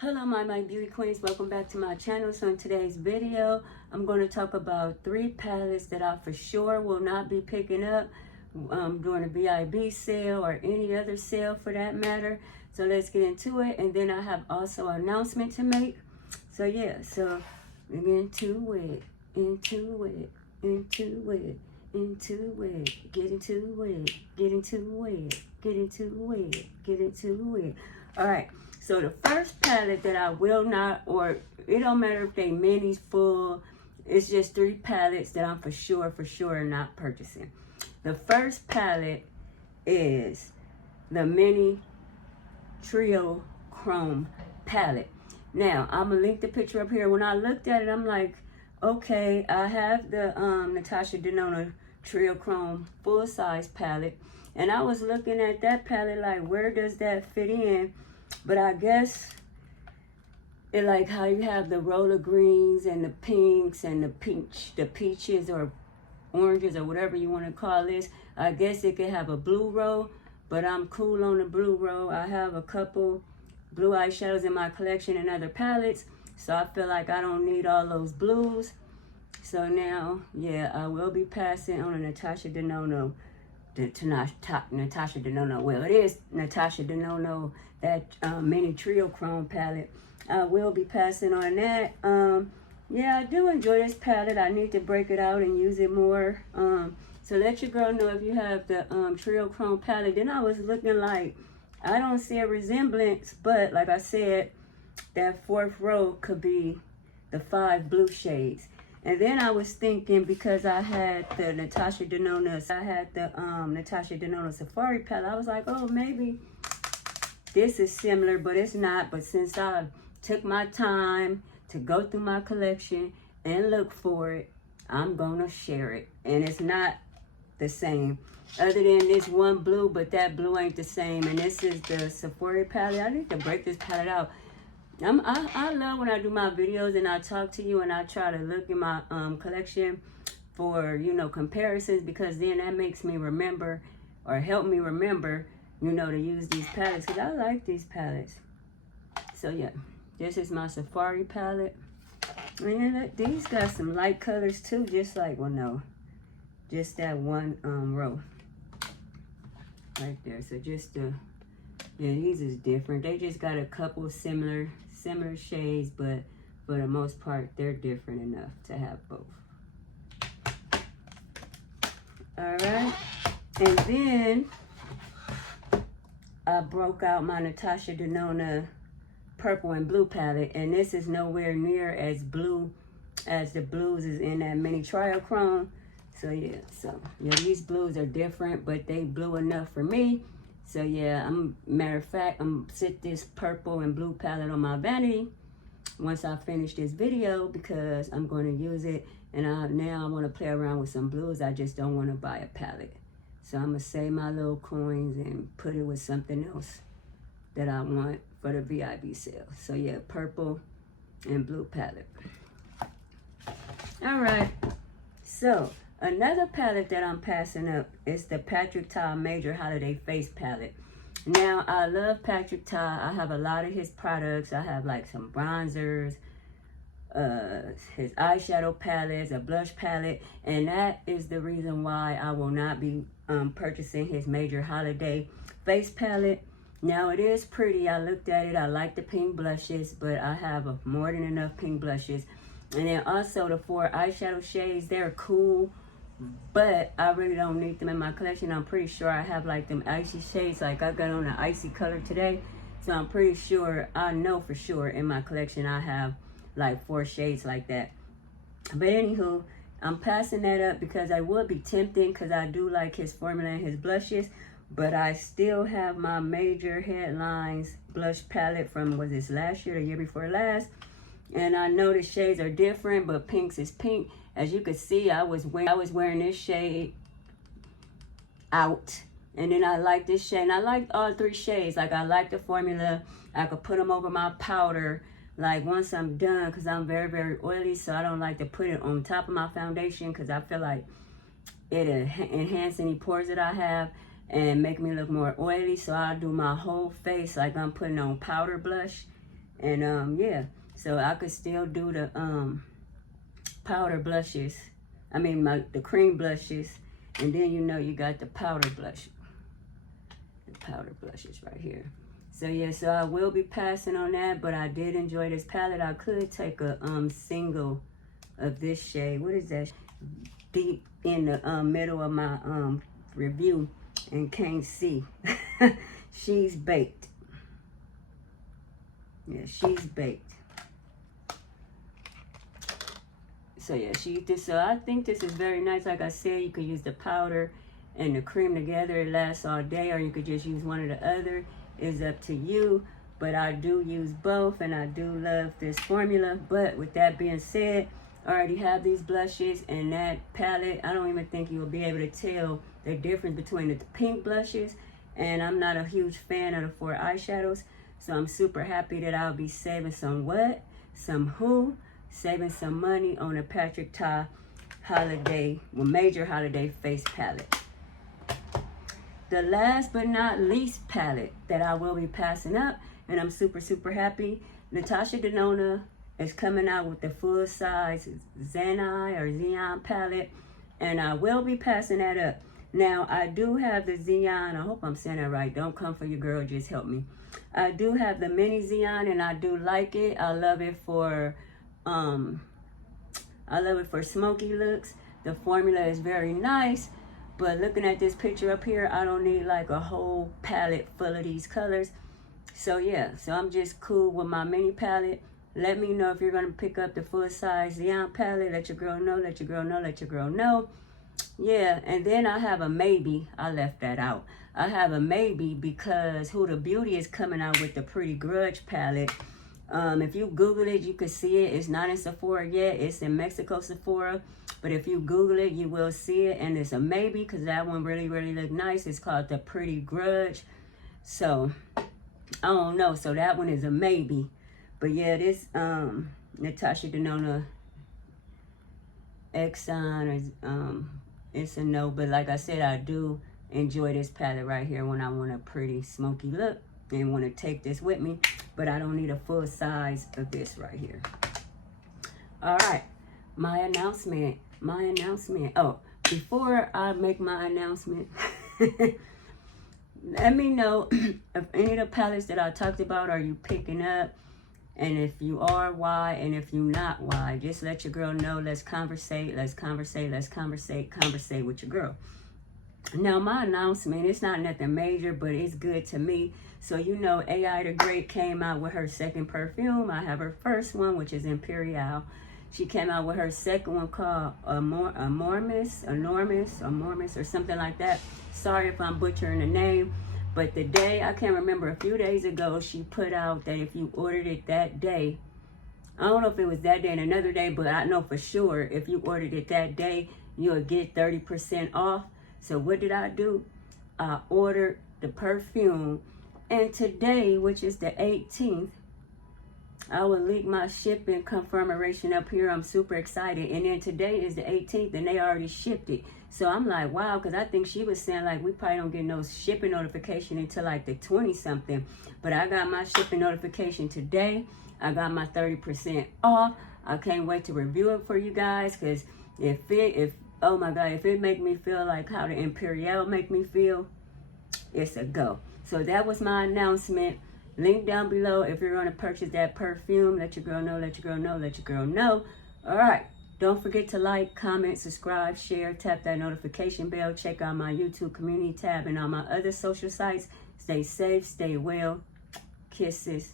Hello my beauty queens, welcome back to my channel. So in today's video I'm going to talk about 3 palettes that I for sure will not be picking up during a VIB sale or any other sale for that matter. So let's get into it, and then I have also an announcement to make. So yeah, so we get into it, get into it, get into it. All right. So the first palette that I will not, or it don't matter if they minis, full, it's just 3 palettes that I'm for sure not purchasing. The first palette is the mini trio chrome palette. Now I'm gonna link the picture up here. When I looked at it, I'm like, okay, I have the Natasha Denona trio chrome full size palette, and I was looking at that palette like, where does that fit in? But I guess it like how you have the roller greens and the pinks and the peaches or oranges or whatever you want to call this. I guess it could have a blue row, but I'm cool on the blue row. I have a couple blue eyeshadows in my collection and other palettes, so I feel like I don't need all those blues. So now, yeah, I will be passing on a Natasha Denona. Natasha Denona. Well, it is Natasha Denona, that mini trio chrome palette. I will be passing on that. Yeah, I do enjoy this palette. I need to break it out and use it more. So let your girl know if you have the trio chrome palette. Then I was looking like, I don't see a resemblance, but like I said, that 4th row could be the 5 blue shades. And then I was thinking, because I had the Natasha Denona Safari palette, I was like, oh, maybe this is similar, but it's not. But since I took my time to go through my collection and look for it, I'm gonna share it. And it's not the same, other than this one blue, but that blue ain't the same. And this is the Safari palette. I need to break this palette out. I love when I do my videos and I talk to you and I try to look in my collection for, you know, comparisons, because then that makes me remember, or help me remember, you know, to use these palettes, because I like these palettes. So yeah, this is my Safari palette. And then these got some light colors too, just like, well, no, just that one row right there. So just the, yeah, these is different. They just got a couple similar shades, but for the most part, they're different enough to have both. All right, and then I broke out my Natasha Denona purple and blue palette, and this is nowhere near as blue as the blues is in that mini trio chrome. So yeah, these blues are different, but they blue enough for me. So yeah, matter of fact, I'm gonna sit this purple and blue palette on my vanity once I finish this video, because I'm going to use it. And now I want to play around with some blues. I just don't want to buy a palette. So I'm going to save my little coins and put it with something else that I want for the VIB sale. So yeah, purple and blue palette. All right. So another palette that I'm passing up is the Patrick Ta Major Holiday Face Palette. Now, I love Patrick Ta. I have a lot of his products. I have like some bronzers, his eyeshadow palettes, a blush palette, and that is the reason why I will not be purchasing his Major Holiday Face Palette. Now, it is pretty. I looked at it. I like the pink blushes, but I have more than enough pink blushes. And then also the 4 eyeshadow shades, they're cool, but I really don't need them in my collection. I'm pretty sure I have like them icy shades, like I got on an icy color today. So I'm pretty sure, I know for sure in my collection I have like 4 shades like that. But anywho, I'm passing that up because I would be tempting, because I do like his formula and his blushes. But I still have my Major Headlines blush palette from, was this last year or the year before last? And I know the shades are different, but pinks is pink. As you can see, I was wearing this shade out. And then I like this shade. And I like all 3 shades. Like, I like the formula. I could put them over my powder, like, once I'm done, because I'm very, very oily. So I don't like to put it on top of my foundation, because I feel like it enhance any pores that I have and make me look more oily. So I do my whole face like I'm putting on powder blush. And yeah, so I could still do the powder blushes. I mean the cream blushes, and then you know you got the powder blush. The powder blushes right here. So yeah, so I will be passing on that, but I did enjoy this palette. I could take a single of this shade. What is that? Deep in the middle of my review and can't see. She's baked. Yeah, she's baked. So yeah, so I think this is very nice. Like I said, you could use the powder and the cream together. It lasts all day, or you could just use one or the other. It's up to you. But I do use both, and I do love this formula. But with that being said, I already have these blushes and that palette. I don't even think you will be able to tell the difference between the pink blushes. And I'm not a huge fan of the 4 eyeshadows. So I'm super happy that I'll be saving some what? Some who? Saving some money on a Patrick Ta holiday, major holiday face palette. The last but not least palette that I will be passing up, and I'm super, super happy, Natasha Denona is coming out with the full size Xenon palette, and I will be passing that up. Now, I do have the Xenon, I hope I'm saying that right, don't come for your girl, just help me. I do have the mini Xenon, and I do like it. I love it for smoky looks. The formula is very nice, but looking at this picture up here, I don't need like a whole palette full of these colors. So yeah, so I'm just cool with my mini palette. Let me know if you're gonna pick up the full size Xenon palette. Let your girl know, let your girl know, let your girl know. Yeah, and then I have a maybe. I left that out. I have a maybe because Huda Beauty is coming out with the Pretty Grudge palette. If you Google it, you can see it. It's not in Sephora yet. It's in Mexico Sephora. But if you Google it, you will see it. And it's a maybe because that one really, really looked nice. It's called the Pretty Grudge. So, I don't know. So that one is a maybe. But yeah, this Natasha Denona Exxon is it's a no. But like I said, I do enjoy this palette right here when I want a pretty smoky look and want to take this with me. But I don't need a full size of this right here. All right, my announcement. Oh, before I make my announcement, let me know if any of the palettes that I talked about are you picking up, and if you are, why, and if you not, why. Just let your girl know. Let's conversate with your girl. Now, my announcement, it's not nothing major, but it's good to me. So, you know, AI the Great came out with her second perfume. I have her first one, which is Imperial. She came out with her second one called Enormous, or something like that. Sorry if I'm butchering the name. But the day, I can't remember, a few days ago, she put out that if you ordered it that day, I don't know if it was that day and another day, but I know for sure if you ordered it that day, you'll get 30% off. So what did I do? I ordered the perfume, and today, which is the 18th, I will link my shipping confirmation up here. I'm super excited. And then today is the 18th, and they already shipped it. So I'm like, wow, because I think she was saying like we probably don't get no shipping notification until like the 20-something. But I got my shipping notification today. I got my 30% off. I can't wait to review it for you guys, because oh my God, if it make me feel like how the Imperial make me feel, it's a go. So that was my announcement. Link down below if you're going to purchase that perfume. Let your girl know, let your girl know, let your girl know. All right. Don't forget to like, comment, subscribe, share, tap that notification bell. Check out my YouTube community tab and all my other social sites. Stay safe, stay well. Kisses.